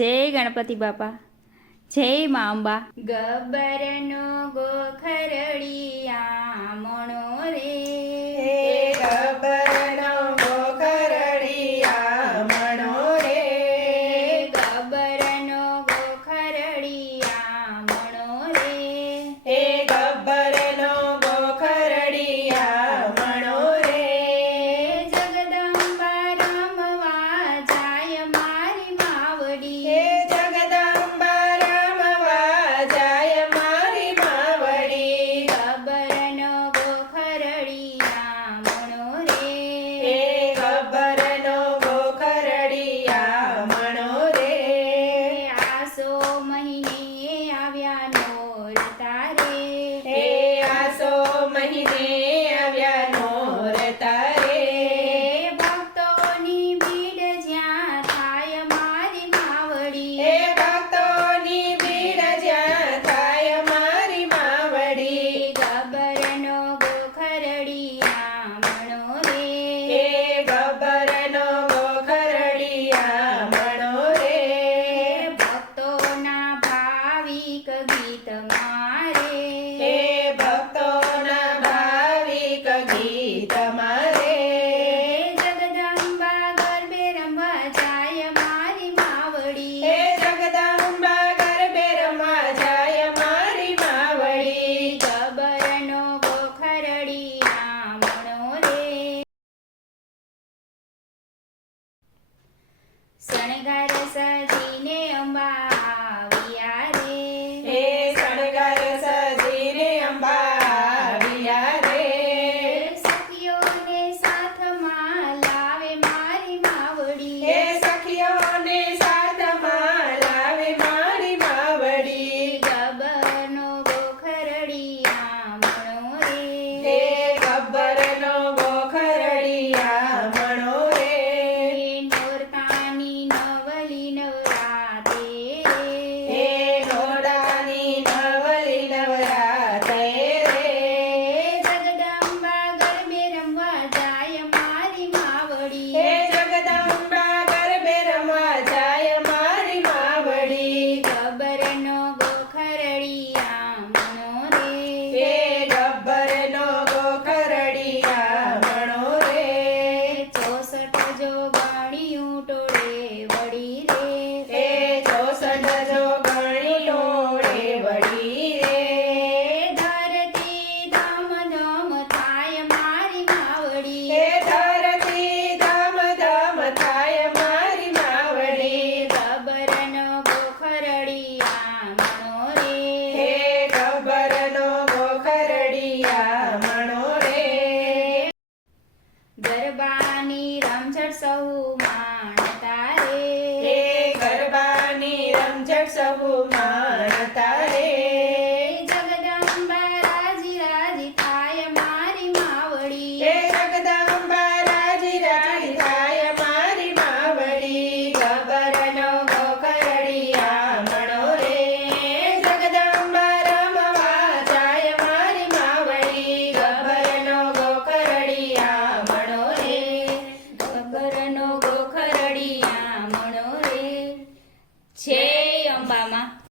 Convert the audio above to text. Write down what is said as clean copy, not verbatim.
જય ગણપતિ બાપા, જય મા અંબા. ગબ્બરનો ગોખરડિયા મણો રે, ગબ્બરનો ગોખરડિયા મણો રે, ગબ્બરનો ગોખરડિયા મણો રે, હે ગબ્બરનો ગોખરડિયા મણો રે, જગદંબા રમવા જાય મારી માવડી, હે જગદંબા રમવા જાય મારી માવડી, ગબ્બરનો ગોખરડિયા મણો રે, હે ગબ્બરનો ગોખરડિયા મણો રે, આસો મહિને આવ્યા નોરતા રે, હે આસો મહિને આવ્યા નોરતા રે, ભક્તોની ભીડ જ્યાં થાય મારી માવડી, હે ભક્તોની ભીડ જ્યાં થાય મારી માવડી, ગબ્બરનો ગોખરડિયા મણો રે, હે ગબ્બરનો ગોખરડિયા મણો રે, ભક્તોના ભાવિક ગીત મારે, હે ભક્તોના ભાવિક ગીત મારે, જગદંબા ગરબે રમવા જાય મારી માવડી, હે જગદંબા ગરબે રમવા જાય મારી માવડી, ગબ્બરનો ગોખરડિયા મણો રે, શણગાર સજીને અંબા આવ્યા રે, હે શણગાર સજીને અંબા આવ્યા રે, સખીઓને સાથમાં લાવે મારી માવડી, હે સખીઓને સાથમાં લાવે મારી માવડી, ગબ્બરનો ગોખરડિયા મણો હે રે, ગબ્બરનો ગોખરડિયા મણો રે, નોરતાની નવલી નવરાતે હે નોરતાની નવલી નવરાતે રે, જગદંબા ગરબે રમવા જાય મારી માવડી, હે જગદંબા ગરબે રમવા જાય મારી માવડી, ગબ્બરનો ગોખરડિયા મણો હે રે, ગબ્બરનો ગોખરડિયા મણો રે, 64 જોગણિયું ટોળે વળી રે, હે 64 જોગણી ટોળે વળી રે, ધરતી ધમ ધમ થાય મારી માવડી, હે ધરતી ધમ ધમ થાય મારી માવડી, ગબ્બરનો ગોખરડિયા મણો હે રે, ગબ્બરનો ગોખરડિયા મણો રે, ગરબાની રમઝટ સહુમાં